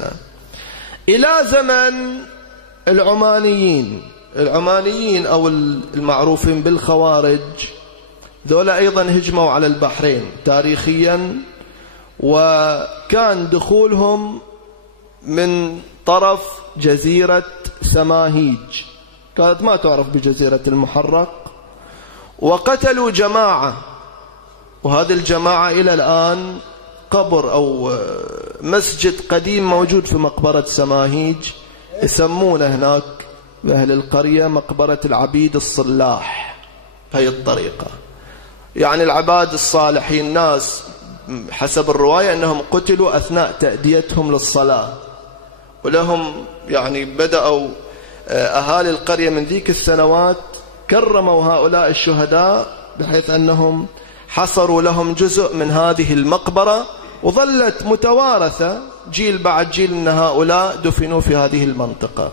سنة. إلى زمن العمانيين أو المعروفين بالخوارج، ذولا أيضا هجموا على البحرين تاريخيا، وكان دخولهم من طرف جزيرة سماهيج، كانت ما تعرف بجزيرة المحرق، وقتلوا جماعة، وهذه الجماعة إلى الآن قبر أو مسجد قديم موجود في مقبرة سماهيج، يسمونه هناك بأهل القرية مقبرة العبيد الصلاح. هي الطريقة، يعني العباد الصالحين، ناس حسب الرواية أنهم قتلوا أثناء تأديتهم للصلاة، ولهم يعني بدأوا أهالي القرية من ذيك السنوات كرموا هؤلاء الشهداء بحيث أنهم حصروا لهم جزء من هذه المقبرة، وظلت متوارثة جيل بعد جيل أن هؤلاء دفنوا في هذه المنطقة.